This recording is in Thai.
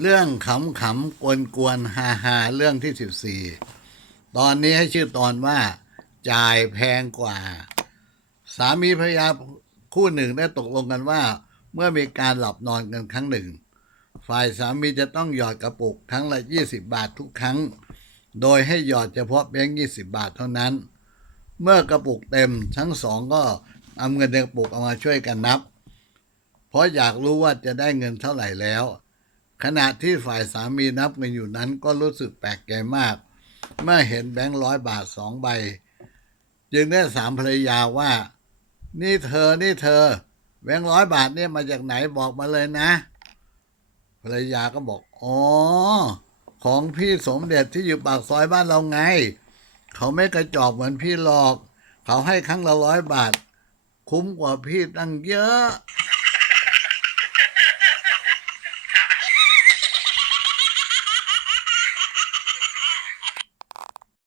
เรื่องขำขำกวนกวนฮาฮาเรื่องที่สิบสี่ตอนนี้ให้ชื่อตอนว่า จ่ายแพงกว่า สามีภรรยาคู่หนึ่งได้ตกลงกันว่า เมื่อมีการหลับนอนกันครั้งหนึ่ง ฝ่ายสามีจะต้องหยอดกระปุกครั้งละยี่สิบาททุกครั้ง โดยให้หยอดเฉพาะแบงค์ยี่สิบาทเท่านั้น เมื่อกระปุกเต็มทั้งสองก็เอาเงินในกระปุกเอามาช่วยกันนับ เพราะอยากรู้ว่าจะได้เงินเท่าไหร่แล้ว ขณะที่ฝ่ายสามีนับเงินอยู่นั้นก็รู้สึกแปลกใจมาก เมื่อเห็นแบงค์ร้อยบาทสองใบ จึงได้ถามภรรยาว่า นี่เธอนี่เธอ แบงค์ร้อยบาทเนี่ยมาจากไหนบอกมาเลยนะ ภรรยาก็บอกอ๋อของพี่สมเด็จที่อยู่ปากซอยบ้านเราไง เขาไม่กระจอกเหมือนพี่หรอก เขาให้ครั้งละร้อยบาท คุ้มกว่าพี่ตั้งเยอะ